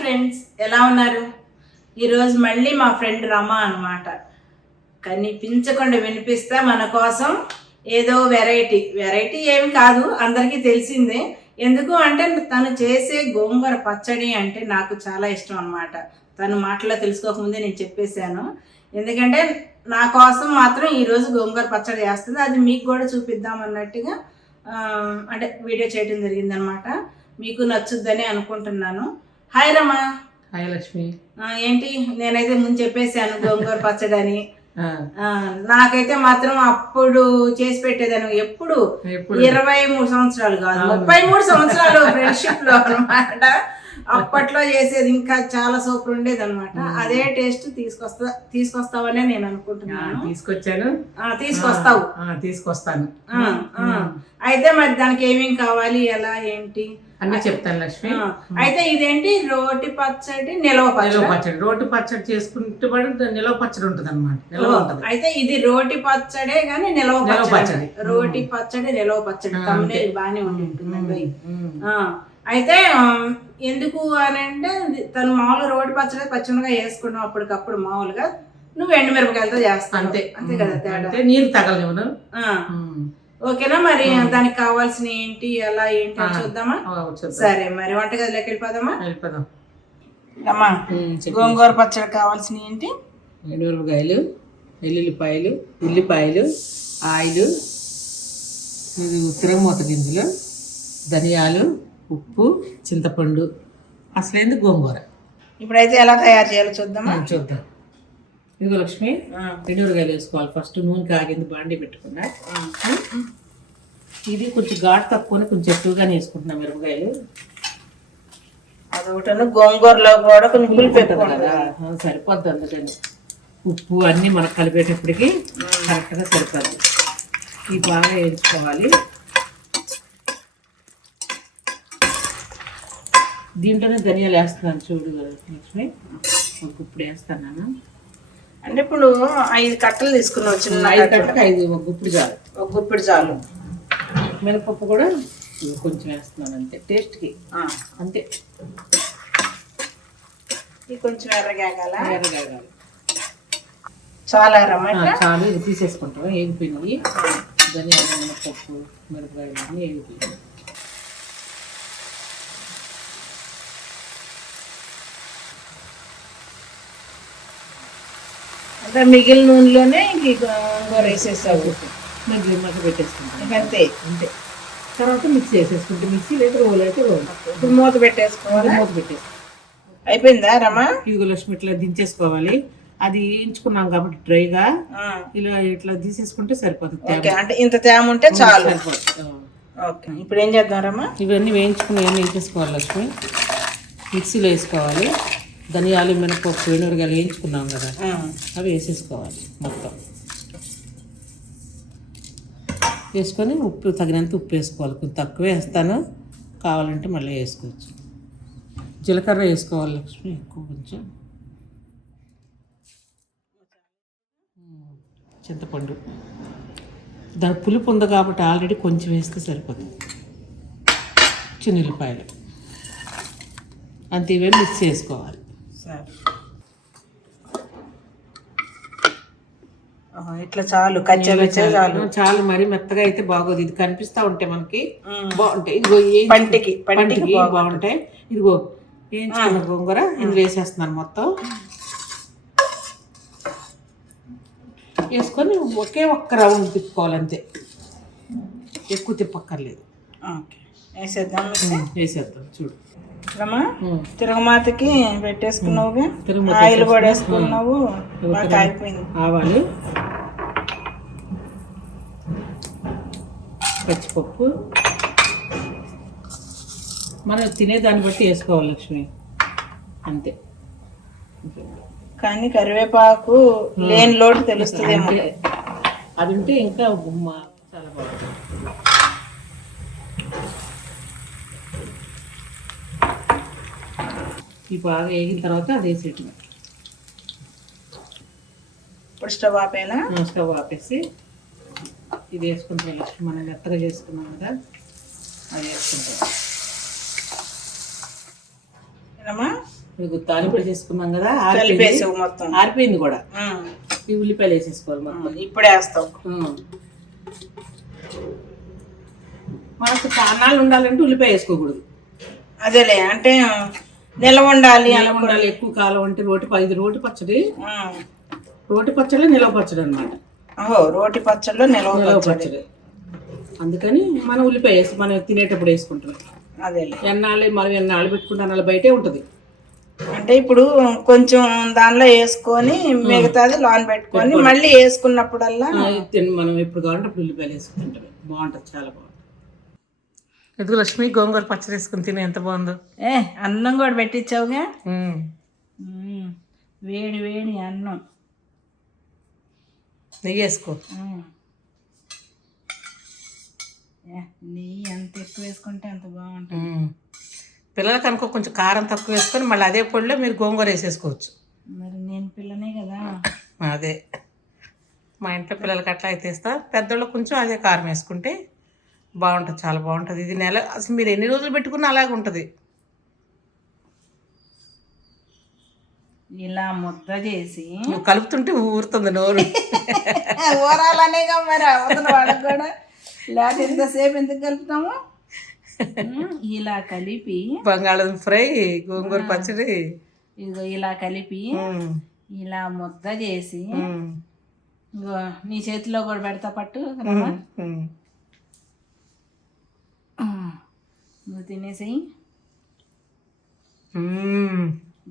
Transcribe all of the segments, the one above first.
Friends, ఎలా ఉన్నారు? ఈరోజు మళ్ళీ మా ఫ్రెండ్ రమ అనమాట. కనిపించకుండా వినిపిస్తా మన కోసం ఏదో వెరైటీ ఏమి కాదు, అందరికీ తెలిసిందే. ఎందుకు అంటే తను చేసే గోంగూర పచ్చడి అంటే నాకు చాలా ఇష్టం అనమాట. తను మాటలో తెలుసుకోకముందే నేను చెప్పేశాను. ఎందుకంటే నా కోసం మాత్రం ఈరోజు గోంగూర పచ్చడి చేస్తుంది. అది మీకు కూడా చూపిద్దాం అన్నట్టుగా అంటే వీడియో చేయడం జరిగిందనమాట. మీకు నచ్చుద్దని అనుకుంటున్నాను. హాయ్ రమా. హాయ్ లక్ష్మి. ఏంటి, నేనైతే ముందు చెప్పేశాను గోంగూర పచ్చడి అని. నాకైతే మాత్రం అప్పుడు చేసి పెట్టేదాన్ని. ఎప్పుడు 23 సంవత్సరాలు కాదు, 33 సంవత్సరాలు ఫ్రెండ్షిప్ లో అనమాట. అప్పట్లో చేసేది ఇంకా చాలా సూపర్ ఉండేది అనమాట. అదే టేస్ట్ తీసుకొస్తావనే నేను అనుకుంటున్నాను. తీసుకొస్తాను. అయితే మరి దానికి ఏమేమి కావాలి, ఎలా ఏంటి అన్నీ చెప్తాను లక్ష్మి. అయితే ఇదేంటి, రోటి పచ్చడి, నిలవ పచ్చడి. రోటి పచ్చడి చేసుకుంటే నిలవ పచ్చడి ఉంటుంది అనమాట. అయితే ఇది రోటి పచ్చడే గానీ నిలవ పచ్చడి. రోటి పచ్చడి, నిలవ పచ్చడి తమ్ముడే బాగానే ఉంటుందండి. అయితే ఎందుకు అని అంటే తను మామూలుగా రోటి పచ్చడి పచ్చిమిరపకాయ వేసుకున్నావు అప్పటికప్పుడు, మామూలుగా నువ్వు ఎండుమిరపకాయలతో చేస్తావు. అంతే కదా తేడా. నీరు తగలనివ్వను. ఓకేనా? మరి దానికి కావాల్సిన ఏంటి, ఎలా ఏంటి అని చూద్దామా? సరే, మరి వంటగదిలోకి వెళ్ళిపోదామా? అమ్మా, గోంగూర పచ్చడి కావాల్సిన ఏంటి? ఎండుమిరపకాయలు, వెల్లుల్లిపాయలు, ఉల్లిపాయలు, ఆయిల్, తిరగమూత గింజలు, ధనియాలు, ఉప్పు, చింతపండు, అసలేంది గోంగూర. ఇప్పుడైతే ఎలా తయారు చేయాలో చూద్దామా? చూద్దాం. ఇదిగో లక్ష్మి, ఎండుమిరపకాయలు వేసుకోవాలి. ఫస్ట్ నూనె కాగింది, బాండి పెట్టుకున్నా. ఇది కొంచెం ఘాటు తక్కువని కొంచెం ఎక్కువగానే వేసుకుంటున్నాం మిరపకాయలు. అదొకటి గోంగూరలో కూడా కొంచెం పులిపెట్టాలి కదా, సరిపోద్ది. అందుకని ఉప్పు అన్నీ మనకు కలిపేటప్పటికి కరెక్ట్గా సరిపోద్ది. ఇది బాగా వేసుకోవాలి. దీంట్లోనే ధనియాలు వేస్తున్నాను చూడు లక్ష్మి. ఇప్పుడు వేస్తాను అంటే ఇప్పుడు 5 కట్టలు తీసుకున్నావు. చిన్న 5 కట్టకు 5, ఒక గుప్పుడు చాలు. ఒక గుప్పుడు చాలు. మినపప్పు కూడా కొంచెం వేస్తున్నాను అంతే, టేస్ట్కి అంతే. ఇది కొంచెం ఎర్రగాగాలి. చాలా చాలు. ఇది తీసేసుకుంటాం. ఏగిపోయినాయి ధనియాలు, మినపప్పు, మిరపకాయలు అన్నీ ఏగిపోయినాయి. అంటే మిగిలిన నూనెలోనే గోంగూర వేసేసావు. మగ్గ పెట్టేసుకుంటాం అంతే. అంతే. తర్వాత మిక్స్ చేసేసుకుంటే మిక్సీ లేదా రోల్ అయితే రోల్. ఇప్పుడు మూత పెట్టేసుకోవాలి. మూత పెట్టేసుకో. అయిపోయిందా రమా? ఇదిగో లక్ష్మి, ఇట్లా దించేసుకోవాలి. అది వేయించుకున్నాం కాబట్టి డ్రైగా ఇలా ఇట్లా తీసేసుకుంటే సరిపోతుంది. అంటే ఇంత తేమ ఉంటే చాలు. ఓకే, ఇప్పుడు ఏం చేద్దాం రమా? ఇవన్నీ వేయించుకుని వేసేసుకోవాలి లక్ష్మి. మిక్సీలో వేసుకోవాలి. ధనియాలు, మినపప్పు, ఎండుమిరపకాయలు వేయించుకున్నాం కదా, అవి వేసేసుకోవాలి మొత్తం. వేసుకొని ఉప్పు తగినంత ఉప్పు వేసుకోవాలి. కొంచెం తక్కువే వేస్తాను, కావాలంటే మళ్ళీ వేసుకోవచ్చు. జీలకర్ర వేసుకోవాలి లక్ష్మి, ఎక్కువ కొంచెం. చింతపండు, దాని పులుపు ఉంది కాబట్టి ఆల్రెడీ కొంచెం వేస్తే సరిపోతుంది. చిన్నుల్లిపాయలు అంతే, ఇవే మిక్స్ చేసుకోవాలి. ఇట్లా చాలు, కచ్చా చాలు. చాలు, మరి మెత్తగా అయితే బాగోదు. ఇది కనిపిస్తా ఉంటే మనకి బాగుంటాయి. పంటికి బాగుంటాయి. ఇదిగో వేయించుకున్న గోంగూర ఇందులో వేసేస్తున్నాను మొత్తం. వేసుకొని ఒకే ఒక్క రౌండ్ తిప్పుకోవాలి అంతే, ఎక్కువ తిప్పక్కర్లేదు. వేసేద్దాం చూడు. తిరగమాతకి పెట్టేసుకున్నావు, ఆయిల్ కూడా వేసుకున్నావు. ఆవాలు, పచ్చిపప్పు మనం తినేదాన్ని బట్టి వేసుకోవాలి లక్ష్మి, అంతే. కానీ కరివేపాకు లేని లోటు తెలుస్తుంది. అది ఉంటే ఇంకా చాలా బాగుంటుంది. ఈ బాగా వేగిన తర్వాత అది వేసేయటం. ఇప్పుడు స్టవ్ ఆపేనా? స్టవ్ ఆపేసి ఇది వేసుకుంటాం లక్ష్మి. మనం మెత్తగా చేసుకున్నాం కదా, అది వేసుకుంటాం. మీకు తాలింపులు చేసుకున్నాం కదా, ఆరిపోయింది. కలిపేసావు మొత్తం. ఆరిపోయింది కూడా. ఉమ్. ఈ ఉల్లిపాయలు వేసేసుకోవాలి మొత్తం. ఇప్పుడే వేస్తావు. మనకు కారణాలు ఉండాలంటే ఉల్లిపాయ వేసుకోకూడదు. అదేలే, అంటే నిల్వ ఉండాలి నిల్వ ఉండాలి ఎక్కువ కాలం అంటే ఇది రోటి పచ్చడి. రోటి పచ్చడి నిలవ పచ్చడి అనమాట. రోటి పచ్చడిలో నిల్వ పచ్చడి. అందుకని మనం ఉల్లిపాయ వేసి మనం తినేటప్పుడు వేసుకుంటాం. అదేలే, ఎన్నాళ్ళు మనం ఎన్నాళ్ళు పెట్టుకుంటాం, అలా బయటే ఉంటుంది. అంటే ఇప్పుడు కొంచెం దానిలో వేసుకొని మిగతాది లోన్ పెట్టుకొని మళ్ళీ వేసుకున్నప్పుడల్లా మనం ఎప్పుడు కావాలంటే అప్పుడు ఉల్లిపాయలు వేసుకుంటాం. బాగుంటుంది, చాలా బాగుంటుంది. ఎదుగు లక్ష్మి గోంగూర పచ్చడి వేసుకుని తినే ఎంత బాగుందో. అన్నం కూడా పెట్టించావుగా. వేడి వేడి అన్నం, నెయ్యి వేసుకో. నెయ్యి ఎంత ఎక్కువ వేసుకుంటే అంత బాగుంటుంది. పిల్లలకి అనుకో కొంచెం కారం తక్కువ వేసుకొని మళ్ళీ అదే పొడిలో మీరు గోంగూర వేసేసుకోవచ్చు. మరి నేను పిల్లనే కదా. అదే మా ఇంట్లో పిల్లలకి అట్లా అయితే ఇస్తా. పెద్దోళ్ళు కొంచెం అదే కారం వేసుకుంటే బాగుంటుంది, చాలా బాగుంటుంది. ఇది నెల అసలు మీరు ఎన్ని రోజులు పెట్టుకున్నా అలాగే ఉంటుంది. ఇలా ముద్ద చేసి నువ్వు కలుపుతుంటే ఊరుతుంది నోరు. ఊరాలనేగా మరి అవతల వాళ్ళకి కూడా. లేకపోతే ఎంతసేపు ఎందుకు కలుపుతాము. ఇలా కలిపి బంగాళదుంప ఫ్రై, గోంగూర పచ్చడి, ఇదిగో ఇలా కలిపి ఇలా ముద్ద చేసి ఇగో నీ చేతిలో కూడా పెడతా పట్టు. నువ్వు తినేసేయి.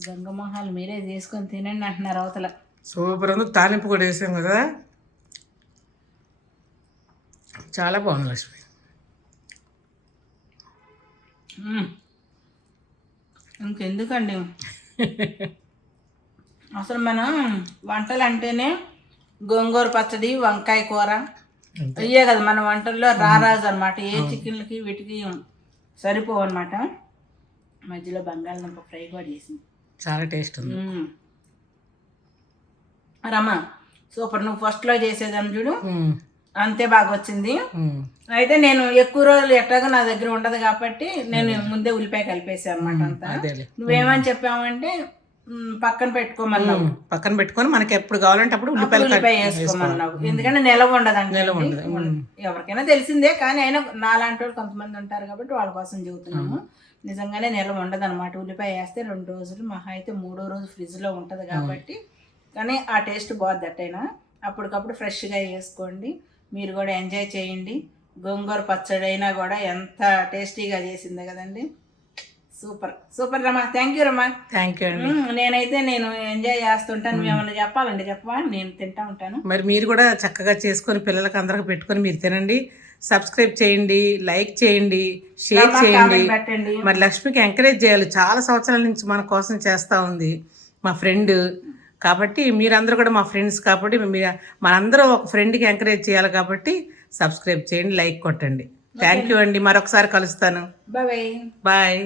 గంగ మొహాలు మీరే చేసుకొని తినండి అంటున్నారు అవతల. సూపర్ ఉంది. తాలింపు కూడా వేసాం కదా, చాలా బాగుంది లక్ష్మి. ఇంకెందుకండి అసలు మనం వంటలు అంటేనే గోంగూర పచ్చడి, వంకాయ కూర, అయ్యే కదా మన వంటల్లో రారాజు అనమాట. ఏ చికెన్లకి వీటికి సరిపోవు అనమాట. మధ్యలో బంగాళదుంప ఫ్రై కూడా చేసింది, చాలా టేస్ట్ ఉంది. రమ్మా సూపర్. నువ్వు ఫస్ట్లో చేసేదాన్ని చూడు, అంతే బాగా వచ్చింది. అయితే నేను ఎక్కువ రోజులు ఎట్లాగో నా దగ్గర ఉండదు కాబట్టి నేను ముందే ఉల్లిపాయ కలిపేసాను అనమాట అంతా. నువ్వేమని చెప్పావంటే పక్కన పెట్టుకోమన్నావు. పక్కన పెట్టుకొని మనకి ఎప్పుడు కావాలంటే అప్పుడు ఉల్లిపాయ వేసుకోమన్నావు. ఎందుకంటే నిలవ ఉండదండి. ఎవరికైనా తెలిసిందే, కానీ అయినా నాలాంటి వాళ్ళు కొంతమంది ఉంటారు కాబట్టి వాళ్ళ కోసం చెబుతున్నాము. నిజంగానే నిలవ ఉండదు అనమాట. ఉల్లిపాయ వేస్తే 2 రోజులు, మహా అయితే 3వ రోజు ఫ్రిడ్జ్లో ఉంటుంది కాబట్టి. కానీ ఆ టేస్ట్ బాగుంది. అట్టయినా అప్పటికప్పుడు ఫ్రెష్గా వేసుకోండి. మీరు కూడా ఎంజాయ్ చేయండి. గోంగూర పచ్చడి అయినా కూడా ఎంత టేస్టీగా చేసిందే కదండి. Super super Rama. Thank you Rama. Thank you అండి. నేను ఎంజాయ్ చేస్తుంటాను. నువ్వు ఏమన్నా చెప్పాలండి చెప్పవా, నేను తింటా ఉంటాను. మరి మీరు కూడా చక్కగా చేసుకొని పిల్లలకి అందరికి పెట్టుకొని మీరు తినండి. సబ్స్క్రైబ్ చేయండి, లైక్ చేయండి, షేర్ చేయండి. పెట్టండి. మరి లక్ష్మికి ఎంకరేజ్ చేయాలి. చాలా సంవత్సరాల నుంచి మన కోసం చేస్తూ ఉంది మా ఫ్రెండ్. కాబట్టి మీరందరూ కూడా మా ఫ్రెండ్స్ కాబట్టి మనందరం ఒక ఫ్రెండ్కి ఎంకరేజ్ చేయాలి కాబట్టి సబ్స్క్రైబ్ చేయండి, లైక్ కొట్టండి. థ్యాంక్ యూ అండి. మరొకసారి కలుస్తాను. Bye bye.